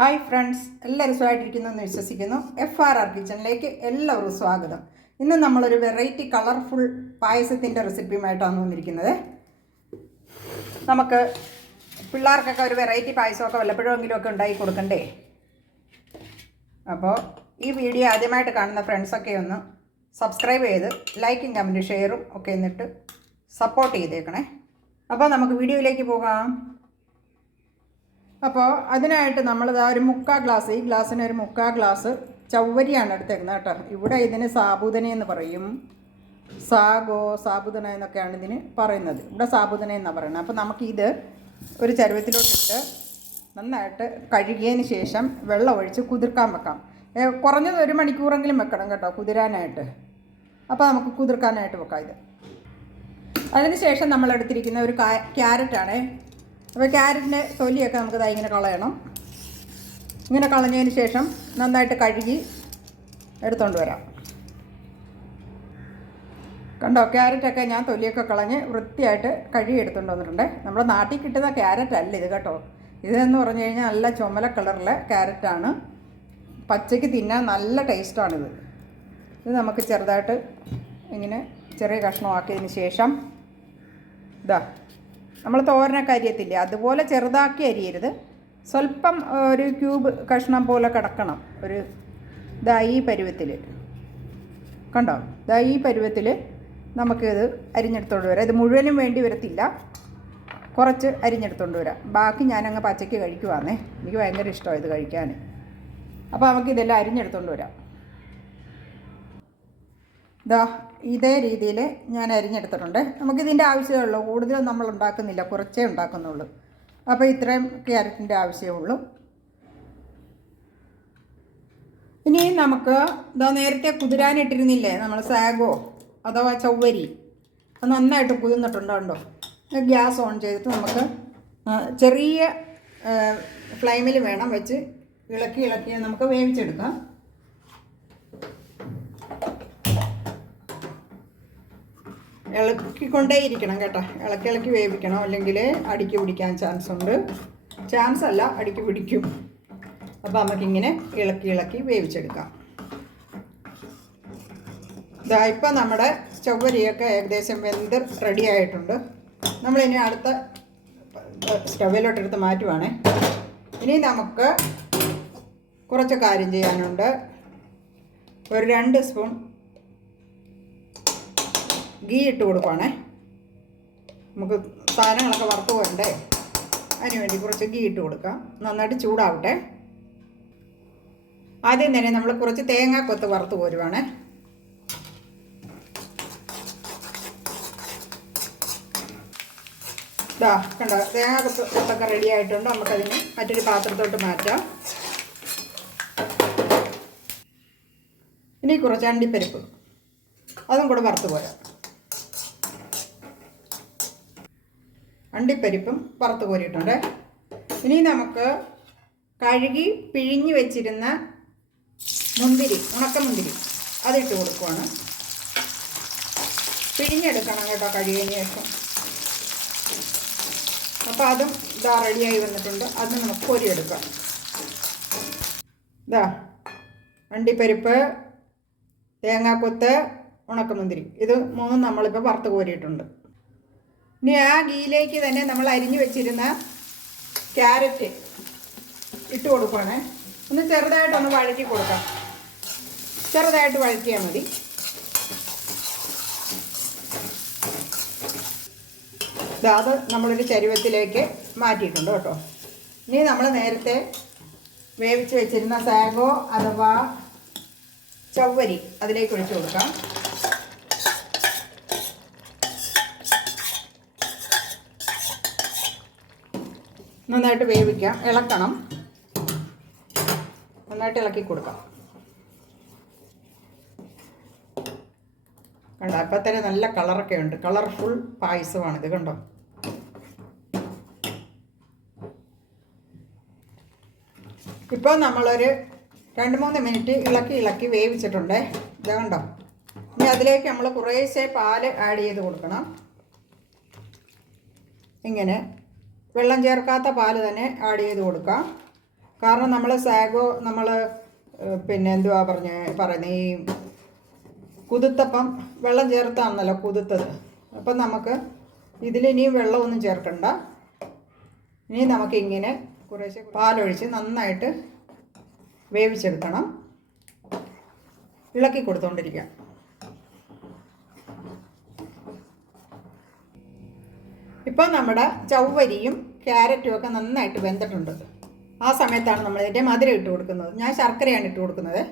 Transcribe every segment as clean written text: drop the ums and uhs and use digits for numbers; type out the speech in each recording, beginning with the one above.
Hi friends, എല്ലാവരും സുഖമായിട്ടിരിക്കുന്നു എന്ന് വിശ്വസിക്കുന്നു. FRR കിച്ചണിലേക്ക് എല്ലാവർക്കും സ്വാഗതം. ഇന്ന് നമ്മളൊരു വെറൈറ്റി കളർഫുൾ പായസത്തിൻ്റെ റെസിപ്പിയുമായിട്ടാണ് വന്നിരിക്കുന്നത്. നമുക്ക് പിള്ളേർക്കൊക്കെ ഒരു വെറൈറ്റി പായസമൊക്കെ വല്ലപ്പോഴെങ്കിലും ഒക്കെ ഉണ്ടാക്കി കൊടുക്കണ്ടേ. അപ്പോൾ ഈ വീഡിയോ ആദ്യമായിട്ട് കാണുന്ന ഫ്രണ്ട്സൊക്കെ ഒന്ന് സബ്സ്ക്രൈബ് ചെയ്ത് ലൈക്കും കമൻറ്റും ഷെയറും ഒക്കെ എന്നിട്ട് സപ്പോർട്ട് ചെയ്തേക്കണേ. അപ്പോൾ നമുക്ക് വീഡിയോയിലേക്ക് പോകാം. അപ്പോൾ അതിനായിട്ട് നമ്മളിതാ ഒരു മുക്കാൽ ഗ്ലാസ്, ഈ ഗ്ലാസ്സിന് ഒരു മുക്കാൽ ഗ്ലാസ് ചവ്വരിയാണ് എടുത്തേക്കുന്നത് കേട്ടോ. ഇവിടെ ഇതിന് സാബുദന എന്ന് പറയും, സാബുദന എന്നൊക്കെയാണ് ഇതിന് പറയുന്നത്. ഇവിടെ സാബുദന എന്നാണ് പറയുന്നത്. അപ്പോൾ നമുക്കിത് ഒരു ചരുവത്തിലോട്ടിട്ട് നന്നായിട്ട് കഴുകിയതിന് ശേഷം വെള്ളം ഒഴിച്ച് കുതിർക്കാൻ വെക്കാം. കുറഞ്ഞത് 1 മണിക്കൂറെങ്കിലും വെക്കണം കേട്ടോ കുതിരാനായിട്ട്. അപ്പോൾ നമുക്ക് കുതിർക്കാനായിട്ട് വെക്കാം ഇത്. അതിന് ശേഷം നമ്മളെടുത്തിരിക്കുന്ന ഒരു ക്യാരറ്റാണ്. അപ്പോൾ ക്യാരറ്റിൻ്റെ തൊലിയൊക്കെ നമുക്ക് ഇങ്ങനെ കളയണം. ഇങ്ങനെ കളഞ്ഞതിന് ശേഷം നന്നായിട്ട് കഴുകി എടുത്തുകൊണ്ട് വരാം. കണ്ടോ, ക്യാരറ്റൊക്കെ ഞാൻ തൊലിയൊക്കെ കളഞ്ഞ് വൃത്തിയായിട്ട് കഴുകി എടുത്തുകൊണ്ട് വന്നിട്ടുണ്ട്. നമ്മുടെ നാട്ടിൽ കിട്ടുന്ന ക്യാരറ്റ് അല്ല ഇത് കേട്ടോ. ഇതെന്ന് പറഞ്ഞു കഴിഞ്ഞാൽ നല്ല ചുമല കളറിലെ ക്യാരറ്റാണ്. പച്ചയ്ക്ക് തിന്നാൻ നല്ല ടേസ്റ്റാണിത്. ഇത് നമുക്ക് ചെറുതായിട്ട് ഇങ്ങനെ ചെറിയ കഷ്ണമാക്കിയതിന് ശേഷം ഇതാ നമ്മൾ തോരനൊക്കെ അരിയത്തില്ലേ, അതുപോലെ ചെറുതാക്കി അരിയരുത്. സ്വല്പം ഒരു ക്യൂബ് കഷ്ണം പോലെ കിടക്കണം. ഒരു ഈ പരുവത്തിൽ കണ്ടോ, ഈ പരുവത്തിൽ നമുക്കിത് അരിഞ്ഞെടുത്തോണ്ട് വരാം. ഇത് മുഴുവനും വേണ്ടി വരത്തില്ല, കുറച്ച് അരിഞ്ഞെടുത്തോണ്ട് വരാം. ബാക്കി ഞാനങ്ങ് പച്ചയ്ക്ക് കഴിക്കുവാന്നേ. എനിക്ക് ഭയങ്കര ഇഷ്ടമാണ് ഇത് കഴിക്കാൻ. അപ്പോൾ നമുക്കിതെല്ലാം അരിഞ്ഞെടുത്തോണ്ട് വരാം. ഇതേ രീതിയിൽ ഞാൻ അരിഞ്ഞെടുത്തിട്ടുണ്ട്. നമുക്കിതിൻ്റെ ആവശ്യമേ കൂടുതൽ നമ്മൾ ഉണ്ടാക്കുന്നില്ല, കുറച്ചേ ഉണ്ടാക്കുന്നുള്ളൂ. അപ്പോൾ ഇത്രയും ക്യാരറ്റിൻ്റെ ആവശ്യമേ ഉള്ളൂ. ഇനി നമുക്ക് നേരത്തെ കുതിരാനിട്ടിരുന്നില്ലേ നമ്മൾ സാഗോ അഥവാ ചവ്വരി, അത് നന്നായിട്ട് കുതിർന്നിട്ടുണ്ട് കണ്ടോ. ഗ്യാസ് ഓൺ ചെയ്തിട്ട് നമുക്ക് ചെറിയ ഫ്ലെയിമിൽ വേണം വെച്ച് ഇളക്കി നമുക്ക് വേവിച്ചെടുക്കാം. ഇളക്കിക്കൊണ്ടേയിരിക്കണം കേട്ടോ. ഇളക്കി വേവിക്കണം, അല്ലെങ്കിൽ അടിക്ക് പിടിക്കാൻ ചാൻസ് അല്ല, അടിക്ക് പിടിക്കും. അപ്പോൾ നമുക്കിങ്ങനെ ഇളക്കി വേവിച്ചെടുക്കാം. ഇപ്പം നമ്മുടെ ചവ്വരിയൊക്കെ ഏകദേശം വെന്ത് റെഡി ആയിട്ടുണ്ട്. നമ്മളിനി അടുത്ത സ്റ്റവിലോട്ടെടുത്ത് മാറ്റുവാണേ. ഇനി നമുക്ക് കുറച്ച് കാര്യം ചെയ്യാനുണ്ട്. ഒരു 2 സ്പൂൺ ഗീ ഇട്ട് കൊടുക്കുവാണേ. നമുക്ക് സാധനങ്ങളൊക്കെ വറുത്ത് പോരണ്ടേ, അതിനുവേണ്ടി കുറച്ച് ഗീ ഇട്ട് കൊടുക്കാം. നന്നായിട്ട് ചൂടാവട്ടെ. ആദ്യം തന്നെ നമ്മൾ കുറച്ച് തേങ്ങാക്കൊത്ത് വറുത്ത് പോരുവാണേ. കണ്ടോ, തേങ്ങാക്കൊത്തൊക്കെ റെഡി ആയിട്ടുണ്ട്. നമുക്കതിന് മറ്റൊരു പാത്രത്തോട്ട് മാറ്റാം. ഇനി കുറച്ച് അണ്ടിപ്പരിപ്പ്, അതും കൂടെ വറുത്ത് പോരാം. അണ്ടിപ്പരിപ്പും വറുത്ത് കോരിയിട്ടുണ്ട്. ഇനി നമുക്ക് കഴുകി പിഴിഞ്ഞ് വെച്ചിരുന്ന ഉണക്കമുന്തിരി അതിട്ട് കൊടുക്കുവാണ്. പിഴിഞ്ഞെടുക്കണം കേട്ടോ കഴുകിയതിന് ശേഷം. അപ്പോൾ അതും റെഡിയായി വന്നിട്ടുണ്ട്. അത് നമുക്ക് കോരിയെടുക്കാം. അണ്ടിപ്പരിപ്പ്, തേങ്ങാക്കൊത്ത്, ഉണക്കമുന്തിരി, ഇത് 3 നമ്മളിപ്പോൾ വറുത്ത് കോരിയിട്ടുണ്ട്. ഇനി ആ ഗീയിലേക്ക് തന്നെ നമ്മൾ അരിഞ്ഞു വെച്ചിരുന്ന ക്യാരറ്റ് ഇട്ട് കൊടുക്കുകയാണ്. ഒന്ന് ചെറുതായിട്ടൊന്ന് വഴറ്റി കൊടുക്കാം. ചെറുതായിട്ട് വഴറ്റിയാൽ മതി. അത് നമ്മളൊരു ചരുവത്തിലേക്ക് മാറ്റിയിട്ടുണ്ട് കേട്ടോ. ഇനി നമ്മൾ നേരത്തെ വേവിച്ച് വെച്ചിരുന്ന സാഗോ അഥവാ ചവ്വരി അതിലേക്ക് ഒഴിച്ചു കൊടുക്കാം. നന്നായിട്ട് വേവിക്കാം, ഇളക്കണം, നന്നായിട്ട് ഇളക്കി കൊടുക്കാം. കണ്ടോ, അപ്പം തന്നെ നല്ല കളറൊക്കെ ഉണ്ട്. കളർഫുൾ പായസമാണിത് കണ്ടോ. ഇപ്പോൾ നമ്മളൊരു 2-3 മിനിറ്റ് ഇളക്കി വേവിച്ചിട്ടുണ്ട്. ഇത് കണ്ടോ. ഇനി അതിലേക്ക് നമ്മൾ കുറേശ്ശെ പാല് ആഡ് ചെയ്ത് കൊടുക്കണം. ഇങ്ങനെ വെള്ളം ചേർക്കാത്ത പാല് തന്നെ ആഡ് ചെയ്ത് കൊടുക്കാം. കാരണം നമ്മൾ സാഗോ നമ്മൾ പിന്നെ എന്തുവാ പറയുന്നത് ഈ കുതിർത്തപ്പം വെള്ളം ചേർത്താണല്ലോ കുതിർത്തത്. അപ്പം നമുക്ക് ഇതിലിനിയും വെള്ളമൊന്നും ചേർക്കണ്ട. ഇനി നമുക്കിങ്ങനെ കുറേശ്ശെ പാലൊഴിച്ച് നന്നായിട്ട് വേവിച്ചെടുക്കണം. ഇളക്കി കൊടുത്തുകൊണ്ടിരിക്കാം. ഇപ്പം നമ്മുടെ ചവ്വരിയും ക്യാരറ്റും ഒക്കെ നന്നായിട്ട് വെന്തിട്ടുണ്ട്. ആ സമയത്താണ് നമ്മൾ ഇതിൻ്റെ മധുരം ഇട്ട് കൊടുക്കുന്നത്. ഞാൻ ശർക്കരയാണ് ഇട്ട് കൊടുക്കുന്നത്.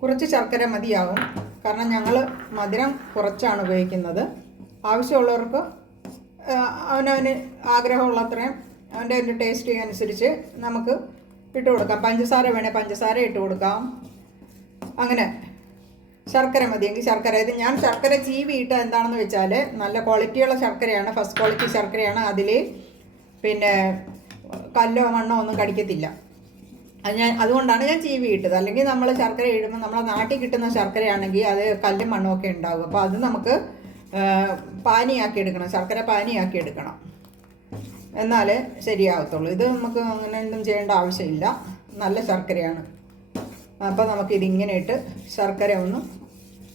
കുറച്ച് ശർക്കര മതിയാവും, കാരണം ഞങ്ങൾ മധുരം കുറച്ചാണ് ഉപയോഗിക്കുന്നത്. ആവശ്യമുള്ളവർക്ക് അവനവന് ആഗ്രഹമുള്ളത്രയും അവൻ്റെ ഒരു ടേസ്റ്റ് അനുസരിച്ച് നമുക്ക് ഇട്ട് കൊടുക്കാം. പഞ്ചസാര വേണേൽ പഞ്ചസാര ഇട്ട് കൊടുക്കാം. അങ്ങനെ ശർക്കര മതിയെങ്കിൽ ശർക്കര. ഇത് ഞാൻ ശർക്കര ചീവി ഇട്ട എന്താണെന്ന് വെച്ചാൽ നല്ല ക്വാളിറ്റിയുള്ള ശർക്കരയാണ്, ഫസ്റ്റ് ക്വാളിറ്റി ശർക്കരയാണ്. അതിൽ പിന്നെ കല്ലോ മണ്ണോ ഒന്നും കടിക്കത്തില്ല. അതുകൊണ്ടാണ് ഞാൻ ചീവി ഇട്ടത്. അല്ലെങ്കിൽ നമ്മൾ ശർക്കര ഇടുമ്പോൾ നമ്മളെ നാട്ടിൽ കിട്ടുന്ന ശർക്കരയാണെങ്കിൽ അത് കല്ലും മണ്ണുമൊക്കെ ഉണ്ടാകും. അപ്പോൾ അത് നമുക്ക് പാനിയാക്കി എടുക്കണം, ശർക്കര പാനിയാക്കി എടുക്കണം, എന്നാലേ ശരിയാവത്തുള്ളൂ. ഇത് നമുക്ക് അങ്ങനെ ഒന്നും ചെയ്യേണ്ട ആവശ്യമില്ല, നല്ല ശർക്കരയാണ്. അപ്പോൾ നമുക്കിതിങ്ങനെ ഇട്ട് ശർക്കര ഒന്ന്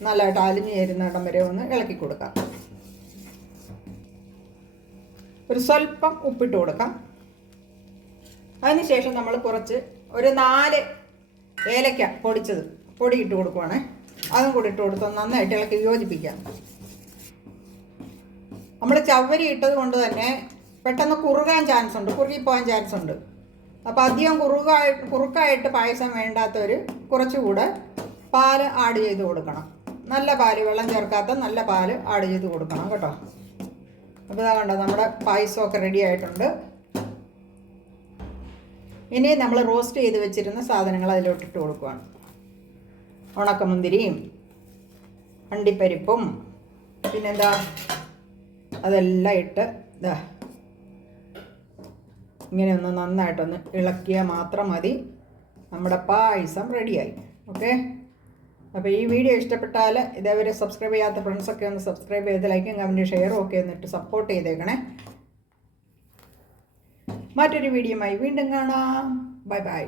നല്ലതായിട്ട് അലിഞ്ഞു ചേരുന്നിടം വരെ ഒന്ന് ഇളക്കി കൊടുക്കാം. ഒരു സ്വല്പം ഉപ്പിട്ട് കൊടുക്കാം. അതിനുശേഷം നമ്മൾ ഒരു 4 ഏലക്ക പൊടിച്ചത് പൊടി ഇട്ട് കൊടുക്കുവാണേ. അതും കൂടി ഇട്ട് കൊടുത്ത് നന്നായിട്ട് ഇളക്കി യോജിപ്പിക്കാം. നമ്മൾ ചവ്വരി ഇട്ടത് കൊണ്ട് തന്നെ പെട്ടെന്ന് കുറുകാൻ ചാൻസ് ഉണ്ട്, കുറുകിപ്പോകാൻ ചാൻസ് ഉണ്ട്. അപ്പോൾ അധികം കുറുക്കായിട്ട് പായസം വേണ്ടാത്തവർ കുറച്ചുകൂടെ പാല് ആഡ് ചെയ്ത് കൊടുക്കണം. നല്ല പാല്, വെള്ളം ചേർക്കാത്ത നല്ല പാല് ആഡ് ചെയ്ത് കൊടുക്കണം കേട്ടോ. അപ്പോൾ ഇതാ കണ്ടോ, നമ്മുടെ പായസമൊക്കെ റെഡി ആയിട്ടുണ്ട്. ഇനി നമ്മൾ റോസ്റ്റ് ചെയ്ത് വെച്ചിരുന്ന സാധനങ്ങൾ അതിലോട്ടിട്ട് കൊടുക്കുകയാണ്. ഉണക്കമുന്തിരിയും അണ്ടിപ്പരിപ്പും പിന്നെന്താ അതെല്ലാം ഇട്ട് ഇതാ ഇങ്ങനെ ഒന്ന് നന്നായിട്ടൊന്ന് ഇളക്കിയാൽ മാത്രം മതി. നമ്മുടെ പായസം റെഡിയായി. ഓക്കെ, അപ്പോൾ ഈ വീഡിയോ ഇഷ്ടപ്പെട്ടാൽ ഇതേവരെ സബ്സ്ക്രൈബ് ചെയ്യാത്ത ഫ്രണ്ട്സൊക്കെ ഒന്ന് സബ്സ്ക്രൈബ് ചെയ്ത് ലൈക്കും കമൻറ്റും ഷെയറും ഒക്കെ എന്നിട്ട് സപ്പോർട്ട് ചെയ്തേക്കണേ. മറ്റൊരു വീഡിയോയുമായി വീണ്ടും കാണാം. Bye bye.